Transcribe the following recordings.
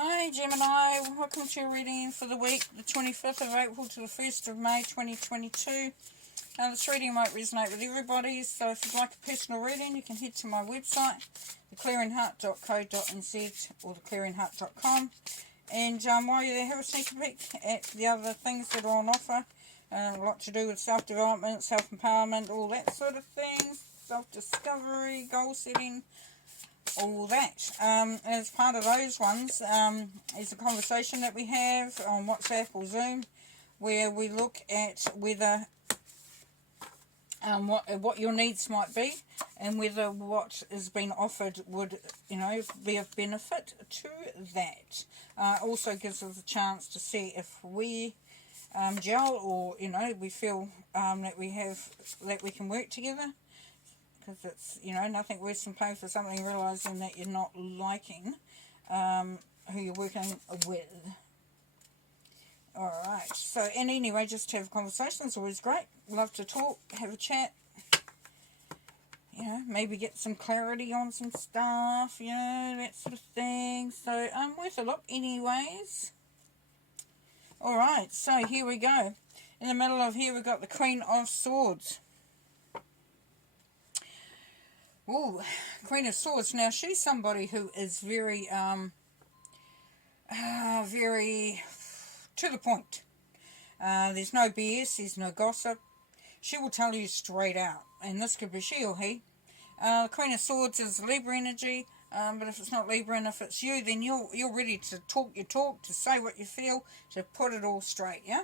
Hi Gemini, welcome to your reading for the week, the 25th of April to the 1st of May 2022. Now this reading might resonate with everybody, so if you'd like a personal reading you can head to my website, theclearingheart.co.nz or theclearingheart.com, and while you're there have a sneak peek at the other things that are on offer. A lot to do with self-development, self-empowerment, all that sort of thing, self-discovery, goal setting, all that. As part of those ones is a conversation that we have on WhatsApp or Zoom where we look at whether what your needs might be and whether what is being offered would be of benefit to that. Also gives us a chance to see if we gel, or we feel that we can work together. Because it's, nothing worse than paying for something, realising that you're not liking who you're working with. Alright, so, and anyway, just to have a conversation is always great. Love to talk, have a chat, maybe get some clarity on some stuff, that sort of thing. So, worth a look anyways. Alright, so here we go. In the middle of here we've got the Queen of Swords. Ooh, Queen of Swords. Now, she's somebody who is very, very to the point. There's no BS, there's no gossip. She will tell you straight out, and this could be she or he. Queen of Swords is Libra energy, but if it's not Libra and if it's you, then you're ready to talk your talk, to say what you feel, to put it all straight, yeah?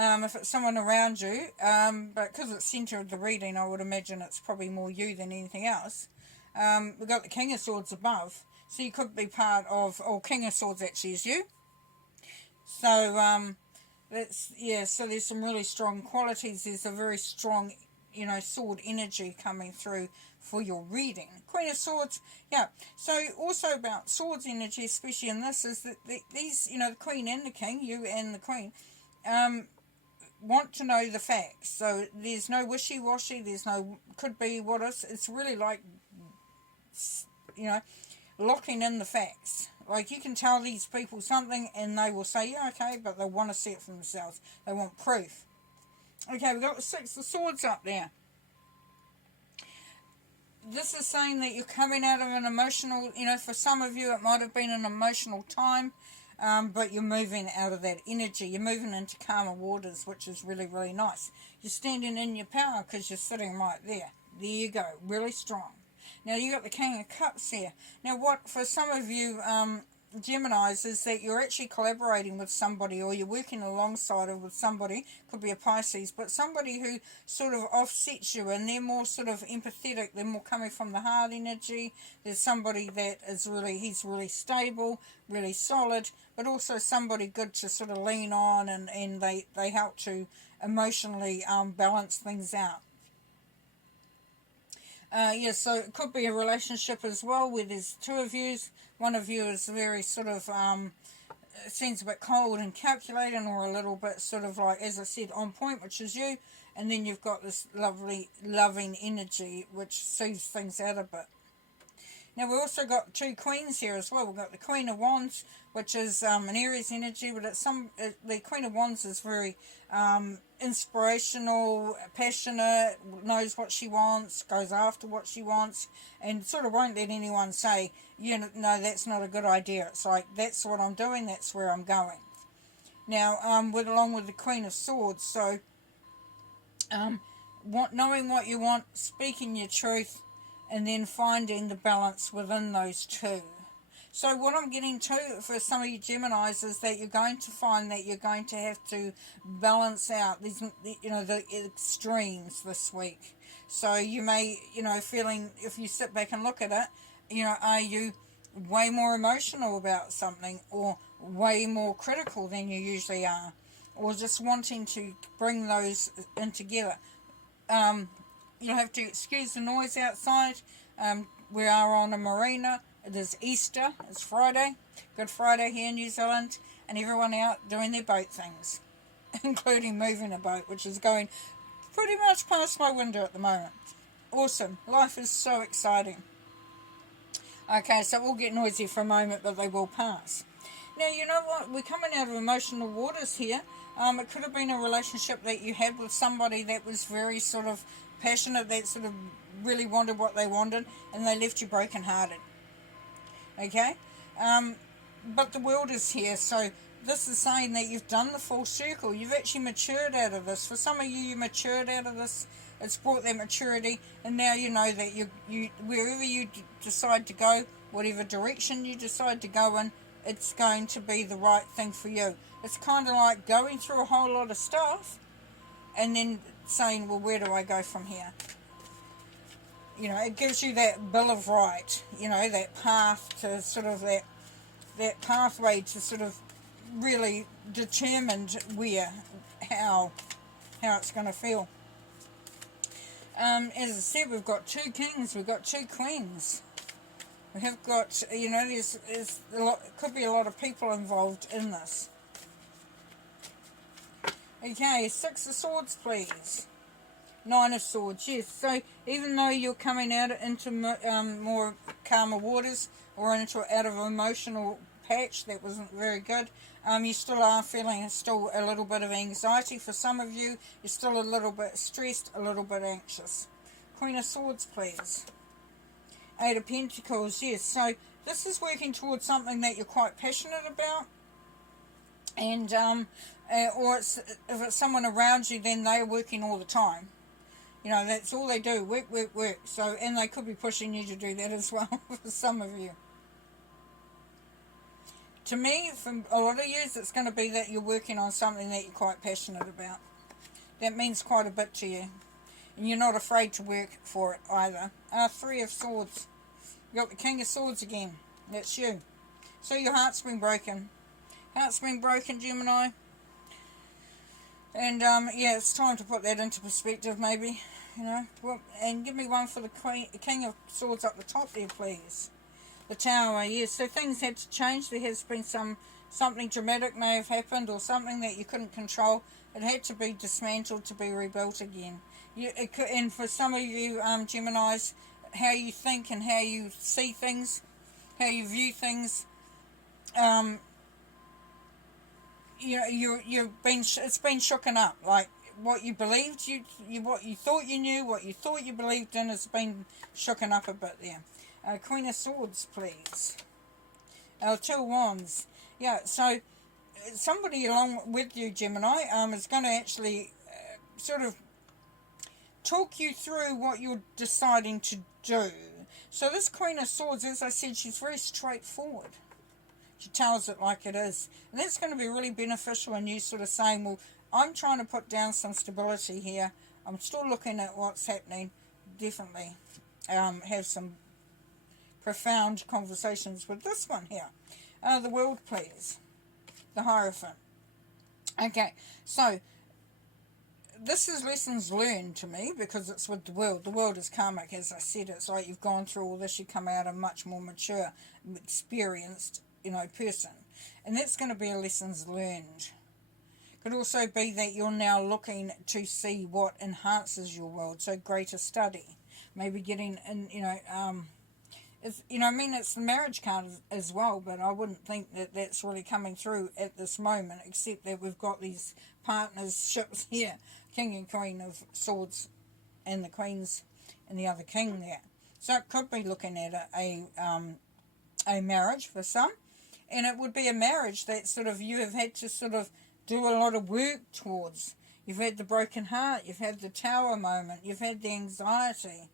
If it's someone around you, but because it's centre of the reading, I would imagine it's probably more you than anything else. We've got the King of Swords above, so you could be part of, King of Swords actually is you. So, so there's some really strong qualities. There's a very strong, sword energy coming through for your reading. Queen of Swords, yeah. So also about swords energy, especially in this, is that these, the Queen and the King, you and the Queen, want to know the facts. So there's no wishy-washy, there's no could be what is. It's really like, locking in the facts. Like, you can tell these people something and they will say, yeah, okay, but they want to see it for themselves. They want proof. Okay, we've got the Six of Swords up there. This is saying that you're coming out of an emotional, for some of you it might have been an emotional time, but you're moving out of that energy. You're moving into calmer waters, which is really, really nice. You're standing in your power because you're sitting right there. There you go. Really strong. Now, you got the King of Cups here. Now, what, for some of you Geminis, is that you're actually collaborating with somebody, or you're working alongside with somebody, could be a Pisces, but somebody who sort of offsets you, and they're more sort of empathetic, they're more coming from the heart energy. There's somebody that is he's really stable, really solid, but also somebody good to sort of lean on, and they help to emotionally balance things out. So it could be a relationship as well where there's two of you. One of you is very sort of, seems a bit cold and calculating, or a little bit sort of like, as I said, on point, which is you. And then you've got this lovely, loving energy, which soothes things out a bit. Now, we've also got two queens here as well. We've got the Queen of Wands, which is an Aries energy, but the Queen of Wands is very inspirational, passionate, knows what she wants, goes after what she wants, and sort of won't let anyone say, no, that's not a good idea. It's like, that's what I'm doing, that's where I'm going. Now, along with the Queen of Swords, so knowing what you want, speaking your truth, and then finding the balance within those two. So what I'm getting to for some of you Geminis is that you're going to find that you're going to have to balance out these, the extremes this week. So you may, feeling, if you sit back and look at it, are you way more emotional about something, or way more critical than you usually are, or just wanting to bring those in together. You'll have to excuse the noise outside. We are on a marina. It is Easter. It's Friday. Good Friday here in New Zealand. And everyone out doing their boat things. Including moving a boat, which is going pretty much past my window at the moment. Awesome. Life is so exciting. Okay, so it will get noisy for a moment, but they will pass. Now, you know what? We're coming out of emotional waters here. It could have been a relationship that you had with somebody that was very sort of passionate, that sort of really wanted what they wanted, and they left you brokenhearted. Okay? But the world is here, so this is saying that you've done the full circle. You've actually matured out of this. For some of you, you matured out of this. It's brought that maturity, and now you know that you wherever you decide to go, whatever direction you decide to go in, it's going to be the right thing for you. It's kind of like going through a whole lot of stuff and then saying, well, where do I go from here? You know, it gives you that bill of right, you know, that path to sort of that pathway to sort of really determined where, how it's going to feel. As I said, we've got 2 kings, we've got 2 queens. We have got, you know, there's a lot, could be a lot of people involved in this. Okay, 6 of Swords, please. 9 of Swords, yes. So even though you're coming out into more calmer waters or out of an emotional patch that wasn't very good, you still are feeling still a little bit of anxiety. For some of you, you're still a little bit stressed, a little bit anxious. Queen of Swords, please. 8 of Pentacles, yes. So this is working towards something that you're quite passionate about. And, or if it's someone around you, then they're working all the time. You know, that's all they do, work, work, work. So, and they could be pushing you to do that as well for some of you. To me, for a lot of you, it's going to be that you're working on something that you're quite passionate about. That means quite a bit to you. And you're not afraid to work for it either. 3 of Swords. You've got the King of Swords again. That's you. So your heart's been broken. Heart's been broken, Gemini. And, yeah, it's time to put that into perspective, maybe. You know. Well, and give me one for the King of Swords up the top there, please. The Tower, yes. So things had to change. There has been something dramatic may have happened, or something that you couldn't control. It had to be dismantled to be rebuilt again. And for some of you, Geminis, how you think and how you see things, how you view things, you've been, it's been shooken up. Like what you believed, what you thought you knew, what you thought you believed in, has been shooken up a bit there. Queen of Swords, please. 2 of Wands. Yeah, so somebody along with you, Gemini, is going to actually sort of talk you through what you're deciding to do. So this Queen of Swords, as I said, she's very straightforward. She tells it like it is. And that's going to be really beneficial in you sort of saying, well, I'm trying to put down some stability here. I'm still looking at what's happening. Definitely have some profound conversations with this one here. The World, please. The Hierophant. Okay, so this is lessons learned to me because it's with the world. The world is karmic, as I said. It's like you've gone through all this, you come out a much more mature, experienced, you know, person. And that's going to be a lessons learned. Could also be that you're now looking to see what enhances your world. So greater study. Maybe getting in, you know, it's, you know, I mean, it's the marriage card as well, but I wouldn't think that that's really coming through at this moment, except that we've got these partnerships here, King and Queen of Swords, and the Queens and the other King there. So it could be looking at a marriage for some, and it would be a marriage that sort of you have had to sort of do a lot of work towards. You've had the broken heart, you've had the Tower moment, you've had the anxiety.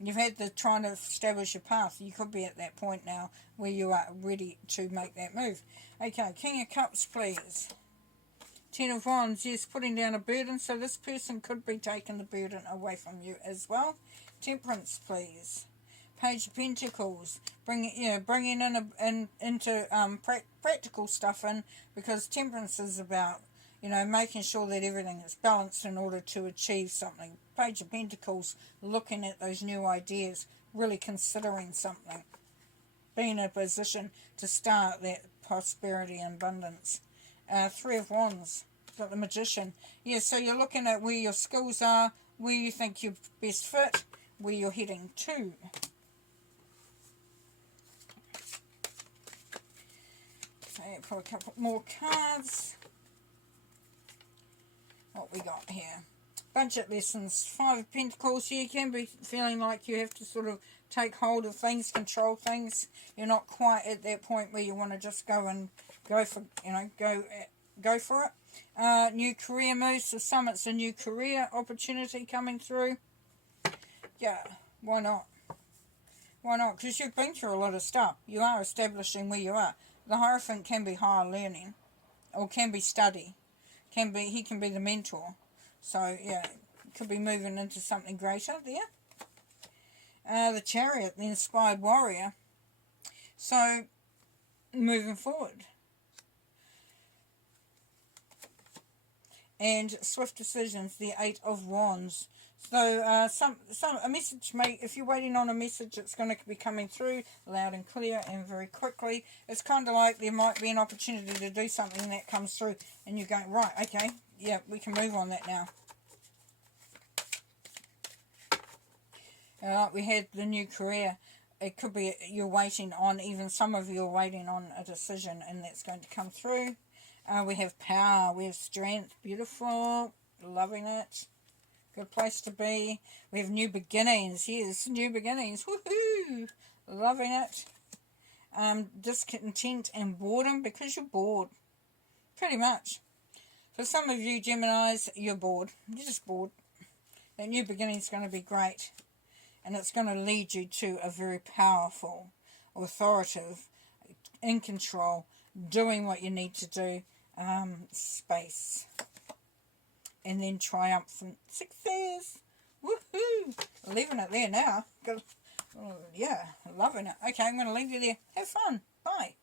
You've had the trying to establish your path. You could be at that point now where you are ready to make that move. Okay, King of Cups, please. 10 of Wands, yes, putting down a burden. So this person could be taking the burden away from you as well. Temperance, please. Page of Pentacles, bringing in into practical stuff in, because Temperance is about, you know, making sure that everything is balanced in order to achieve something. Page of Pentacles, looking at those new ideas, really considering something. Being in a position to start that prosperity and abundance. 3 of Wands, got the Magician. Yeah, so you're looking at where your skills are, where you think you're best fit, where you're heading to. And pull a couple more cards. What we got here? Budget lessons. 5 of Pentacles. You can be feeling like you have to sort of take hold of things, control things. You're not quite at that point where you want to just go for, go for it. New career moves. For some, it's a new career opportunity coming through. Yeah, why not? Why not? Because you've been through a lot of stuff. You are establishing where you are. The Hierophant can be higher learning, or can be study. He can be the mentor. So yeah, could be moving into something greater there. The Chariot, the inspired warrior. So moving forward. And swift decisions, the 8 of Wands. So a message if you're waiting on a message, it's going to be coming through loud and clear and very quickly. It's kind of like there might be an opportunity to do something that comes through and you're going, right, okay, yeah, we can move on that now. We had the new career. It could be you're waiting on, even some of you are waiting on a decision and that's going to come through. We have power, we have strength, beautiful, loving it. Good place to be. We have new beginnings. Yes, new beginnings. Woohoo! Loving it. Discontent and boredom because you're bored. Pretty much. For some of you Geminis, you're bored. You're just bored. That new beginning is going to be great. And it's going to lead you to a very powerful, authoritative, in control, doing what you need to do space. And then triumphant success. Woohoo! Leaving it there now. Yeah, loving it. Okay, I'm going to leave you there. Have fun. Bye.